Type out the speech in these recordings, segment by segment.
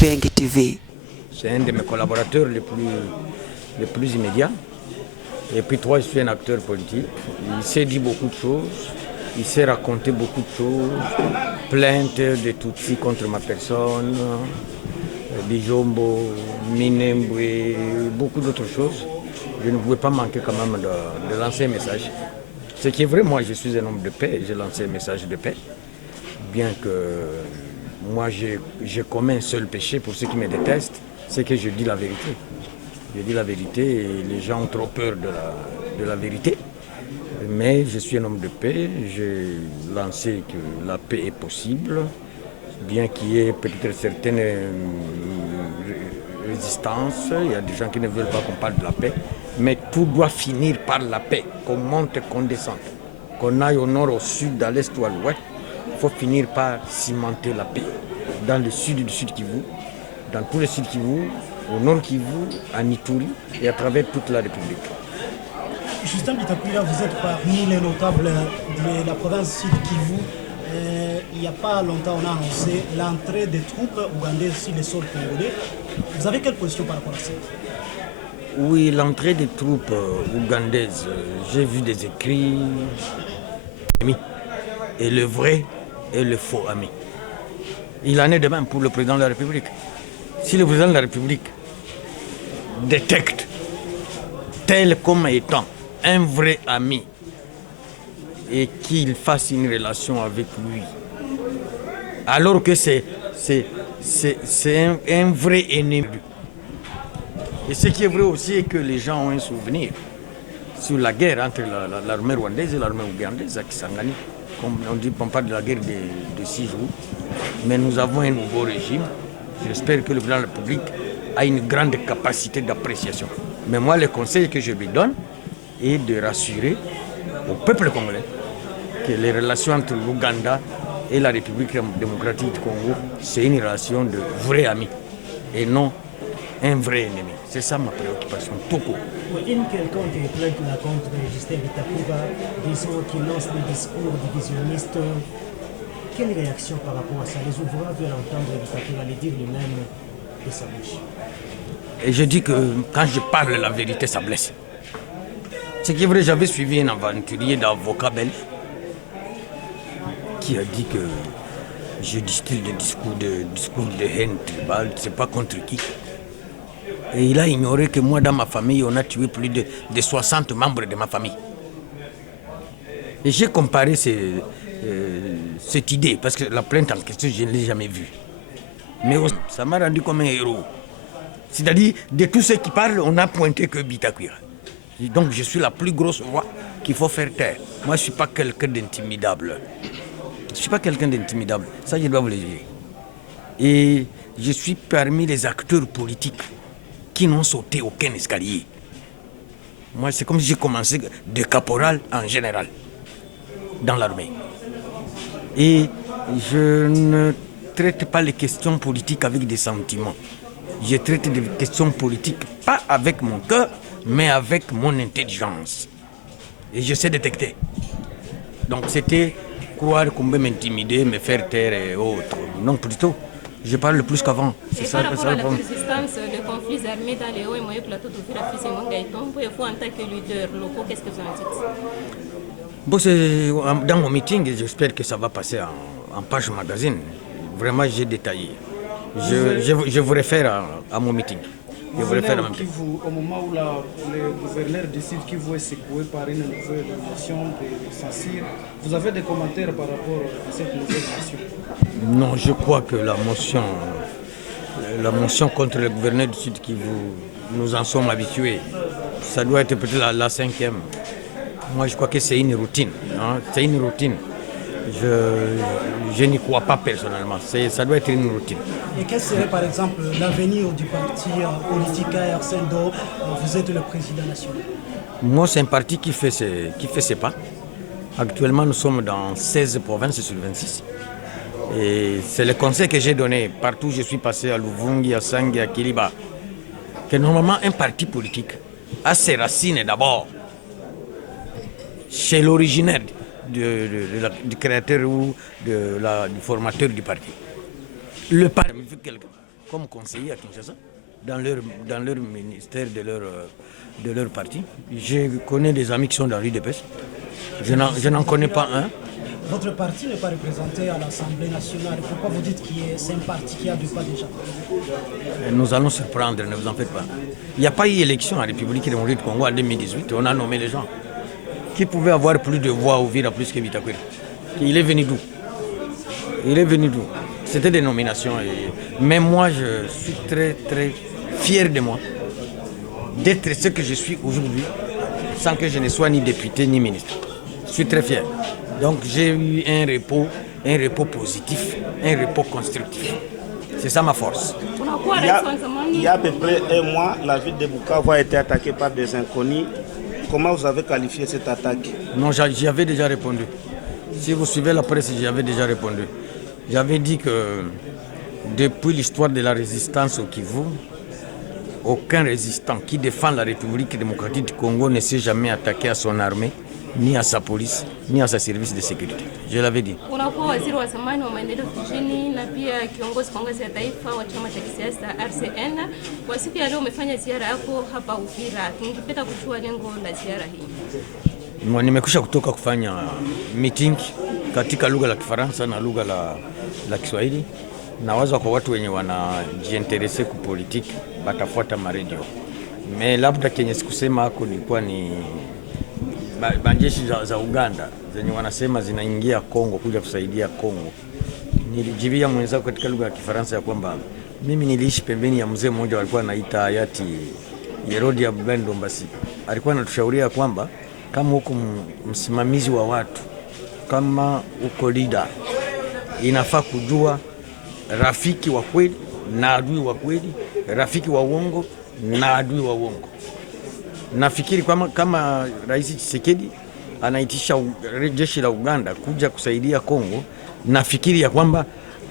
Bengue TV. C'est un de mes collaborateurs les plus immédiats. Et puis toi, je suis un acteur politique. Il s'est dit beaucoup de choses. Il s'est raconté beaucoup de choses. Plaintes de Tutsi contre ma personne, Bijombo, Minembwe, beaucoup d'autres choses. Je ne pouvais pas manquer quand même de lancer un message. Ce qui est vrai, moi je suis un homme de paix, j'ai lancé un message de paix. Bien que moi j'ai commis un seul péché pour ceux qui me détestent, c'est que je dis la vérité. Je dis la vérité et les gens ont trop peur de la vérité. Mais je suis un homme de paix, j'ai lancé que la paix est possible, bien qu'il y ait peut-être certaines résistances, il y a des gens qui ne veulent pas qu'on parle de la paix, mais tout doit finir par la paix, qu'on monte, qu'on descende, qu'on aille au nord, au sud, à l'est ou à l'ouest. Il faut finir par cimenter la paix dans le sud du Sud Kivu, dans tout le Sud Kivu, au nord Kivu, à Ituri et à travers toute la République. Justin Bitakwira, vous êtes parmi les notables de la province Sud Kivu. Il n'y a pas longtemps, on a annoncé l'entrée des troupes ougandaises sur le sol congolais. Vous avez quelle position par rapport à ça? Oui, l'entrée des troupes ougandaises, j'ai vu des écrits, et le vrai et le faux ami. Il en est de même pour le président de la République. Si le président de la République détecte tel comme étant un vrai ami et qu'il fasse une relation avec lui, alors que c'est un vrai ennemi. Et ce qui est vrai aussi est que les gens ont un souvenir sur la guerre entre l'armée rwandaise et l'armée ougandaise à Kisangani. Comme on dit, on parle de la guerre de 6 jours. Mais nous avons un nouveau régime. J'espère que le président de la République a une grande capacité d'appréciation. Mais moi, le conseil que je lui donne est de rassurer au peuple congolais que les relations entre l'Ouganda et la République démocratique du Congo, c'est une relation de vrais amis et non un vrai ennemi. C'est ça ma préoccupation, tout court. Une quelconque plainte contre Justin Bitakwira, disons qu'il lance des discours divisionnistes. Quelle réaction par rapport à ça? Les ouvriers veulent entendre Bitakwira le dire lui-même de sa bouche. Et je dis que quand je parle la vérité, ça blesse. Ce qui est vrai, j'avais suivi un aventurier d'avocat belge qui a dit que je distille des discours de haine tribale, je ne sais pas contre qui. Et il a ignoré que moi, dans ma famille, on a tué plus de 60 membres de ma famille. Et j'ai comparé cette idée, parce que la plainte en question, je ne l'ai jamais vue. Mais ça m'a rendu comme un héros. C'est-à-dire, de tous ceux qui parlent, on n'a pointé que Bitakwira. Donc je suis la plus grosse voix qu'il faut faire taire. Moi, je ne suis pas quelqu'un d'intimidable. Je ne suis pas quelqu'un d'intimidable. Ça, je dois vous le dire. Et je suis parmi les acteurs politiques qui n'ont sauté aucun escalier. Moi, c'est comme si j'ai commencé de caporal en général dans l'armée. Et je ne traite pas les questions politiques avec des sentiments. Je traite des questions politiques pas avec mon cœur, mais avec mon intelligence. Et je sais détecter. Donc c'était croire qu'on peut m'intimider, me faire taire et autres. Non, plutôt, je parle plus qu'avant. Et par rapport à la persistance de conflits armés dans les hauts et moyens plateaux d'Ouvira, Fizi, Mongaiton, vous en tant que leader locaux, qu'est-ce que vous en dites? Bon, dans mon meeting, j'espère que ça va passer en page magazine. Vraiment, j'ai détaillé. Je vous réfère à mon meeting. Je vous réfère à mon meeting. Au moment où le gouverneur décide qu'il va être secoué par une nouvelle motion de censure, vous avez des commentaires par rapport à cette nouvelle motion? Non, je crois que la motion contre le gouverneur du Sud Kivu, nous en sommes habitués. Ça doit être peut-être la 5e. Moi, je crois que c'est une routine. Hein? C'est une routine. Je n'y crois pas personnellement. Ça doit être une routine. Et quel serait par exemple l'avenir du parti politique ARCELDO? Vous êtes le président national. Moi, c'est un parti qui fait ses pas. Actuellement, nous sommes dans 16 provinces sur 26. Et c'est le conseil que j'ai donné partout où je suis passé, à Luvungi, à Sangi, à Kiliba, que normalement un parti politique a ses racines d'abord chez l'originaire du créateur ou du formateur du parti. Le parti, comme conseiller à Kinshasa, dans leur ministère de leur parti. Je connais des amis qui sont dans l'UDPS. Je n'en connais pas un. Votre parti n'est pas représenté à l'Assemblée nationale. Pourquoi vous dites que c'est un parti qui a du pas déjà? Nous allons surprendre, ne vous en faites pas. Il n'y a pas eu élection en République démocratique du Congo en 2018. On a nommé les gens. Qui pouvait avoir plus de voix au Vira plus que Bitakwira? Il est venu d'où? C'était des nominations. Mais moi, je suis très, très fier de moi d'être ce que je suis aujourd'hui, sans que je ne sois ni député ni ministre. Je suis très fier. Donc j'ai eu un repos positif, un repos constructif. C'est ça ma force. Il y a à peu près un mois, la ville de Bukavu a été attaquée par des inconnus. Comment vous avez qualifié cette attaque? Non, j'y avais déjà répondu. Si vous suivez la presse, j'y avais déjà répondu. J'avais dit que depuis l'histoire de la résistance au Kivu, aucun résistant qui défend la République démocratique du Congo ne s'est jamais attaqué à son armée, ni à sa police, ni à sa service de sécurité. Je l'avais dit. Unakuwa waziri wa zamani wa maendeleo vijijini na pia kiongozi wa ngazi ya taifa wa chama cha kisiasa RCN. Kwa siku ya leo umefanya ziara yako hapa Uvira. Tungependa kujua lengo la ziara hii. Nimekwisha kutoka kufanya meeting katika lugha la Kifaransa na lugha la Kiswahili. Nawaza kwa watu wenye wanajiinterese ku politiki batafuata maredio. Labda kenye sikusema hako nilikuwa ni banjeshi za Uganda zenye wanasema zinaingia Kongo kuja kusaidia Kongo. Nilijibia mwenzako katika lugha ya Kifaransa ya kwamba mimi niliishi pembeni ya mzee mmoja walikuwa anaita hayati Yerodia Bendo Mbasi. Alikuwa anatushauriya kwamba kama huko msimamizi wa watu, kama uko leader, inafaa kujua rafiki wa kweli na adui wa kweli, rafiki wa uongo na adui wa uongo. Nafikiri kama Rais Tshisekedi anaitisha jeshi la Uganda kuja kusaidia Kongo, nafikiri ya kwamba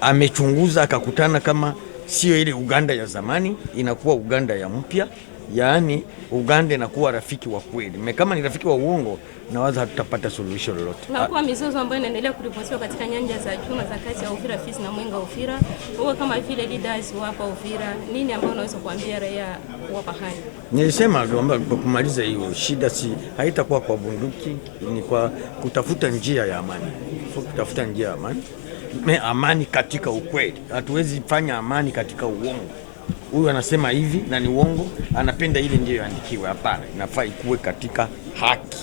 amechunguza akakutana kama sio ile Uganda ya zamani, inakuwa Uganda ya mpya, yaani Uganda inakuwa rafiki wa kweli. Kama ni rafiki wa uongo, nawaza hatutapata suluhisho lolote. Unakuwa mizozo ambayo inaendelea kuripotiwa katika nyanja za juu na za kati ya Uvira, Fizi na Mwenga Uvira. Wewe kama vile leaders hapa Uvira, nini ambayo unaweza kuambia raia wa pahali? Nilisema kwamba kumaliza hiyo shida haitakuwa kwa bunduki, ni kwa kutafuta njia ya amani. Kutafuta njia ya amani. Amani katika ukweli. Hatuwezi fanya amani katika uongo. Huyu anasema hivi na ni uongo, anapenda ile ndio iandikiwe. Hapana, inafaa ikuwe katika haki.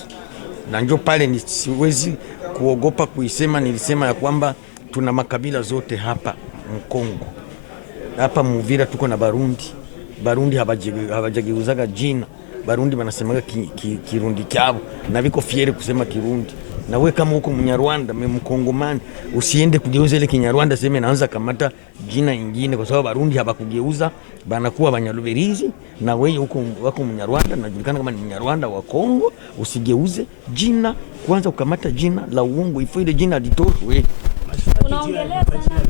Na ndio pale siwezi kuogopa kuisema. Nilisema ya kwamba tuna makabila zote hapa Mkongo. Hapa Muvira tuko na Barundi habajageuzaga jina. Barundi wanasemaga Kirundi kyabo na biko fiere kusema Kirundi. Na we kama huko Mnyarwanda, Mkongomani, usiende kugeuza ile Kinyarwanda sema naanza kamata jina ingine, kwa sababu Barundi habakugeuza, banakuwa Banyaluberizi. Na wewe huko wako Mnyarwanda, najulikana kama ni Mnyarwanda wa Kongo, usigeuze jina, kwanza ukamata jina la uongo, ifo ile jina litoshwe. Unaongelea sana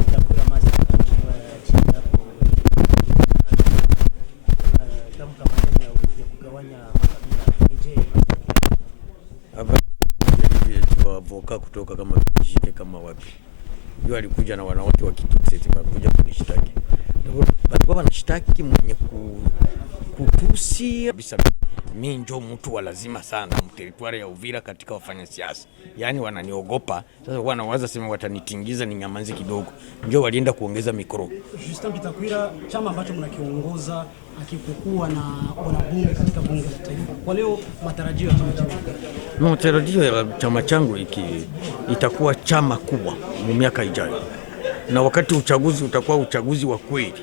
avoka kutoka kama kijike kama wapi. Yeye alikuja na wanawake wa Kitutsi walikuja kunishtaki. Walikuwa wanashtaki mwenye kutusi kabisa. Mimi ndio mtu wa lazima sana mteritwari ya Uvira katika wafanya siasa. Yaani wananiogopa. Sasa wanawaza sema watanitingiza ni nyamanzi kidogo. Ndio walienda kuongeza mikro. Justin Bitakwira, chama ambacho mnakiongoza akikokuwa na wanabunge katika bunge la taifa. Kwa leo matarajio ya chama changu. Matarajio ya chama changu itakuwa chama kubwa miaka ijayo. Na wakati uchaguzi utakuwa uchaguzi wa kweli.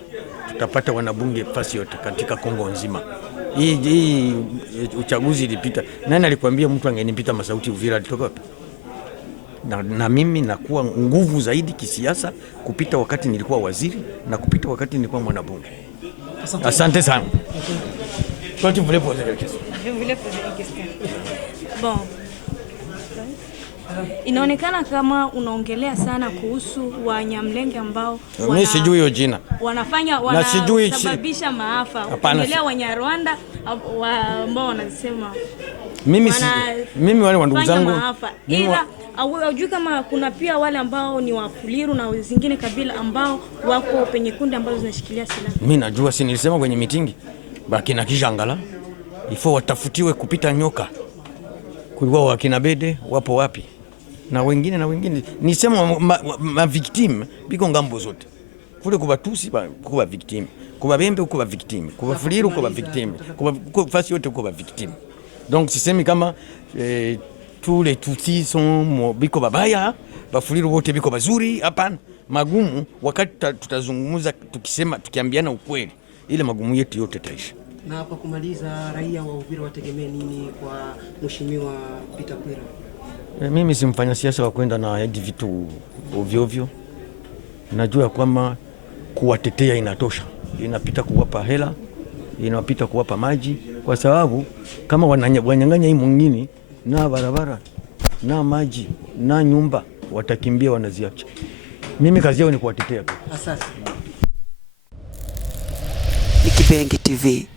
Tutapata wanabunge fasi yote katika Kongo nzima. Hii uchaguzi ilipita. Nani alikwambia mtu angenipita Masauti Uvira alitoka wapi? Na mimi nakuwa nguvu zaidi kisiasa kupita wakati nilikuwa waziri na kupita wakati nilikuwa mwanabunge. Asante sana. Toi tu voulais poser quelque question? Je voulais poser une question. Bon. Inaonekana kama unaongelea sana kuhusu Wanyamlenge ambao mimi sijui hiyo jina. Wanasababisha maafa. Unaongelea Wanyarwanda ambao wanasema Mimi wale ndugu zangu ila hujui kama kuna pia wale ambao ni Wafuliru na zingine kabila ambao wako penye kundi ambazo zinashikilia silaha. Mimi najua, si nilisema kwenye mitingi bakina Kijangala ifo watafutiwe kupita nyoka. Kulikuwa wakina Bede wapo wapi? Na wengine nisema ma victim biko ngambo zote. Kule kwa Batusi kwa victim, kwa Bembe kwa victim, kwa Fuliru kwa victim, kwa fasi yote kwa victim. Donc sisemi kama tous les Tutsis sont biko babaya, Bafuliru wote biko bazuri, hapana. Magumu wakati tutazungumza tukisema tukiambiana ukweli, ile magumu yetu yote taisha. Na kwa kumaliza, raia wa Uvira wategemee nini kwa Mheshimiwa Peter Kwira? Mimi si mfanya siasa wa kwenda na hadi vitu ovyo ovyo. Najua kwamba kuwatetea inatosha. Inapita kuwapa hela, inapita kuwapa maji, kwa sababu kama wanyang'anya hii mwingine na barabara na maji na nyumba, watakimbia wanaziacha. Mimi kazi yao ni kuwatetea. Asante. Nikibenge TV.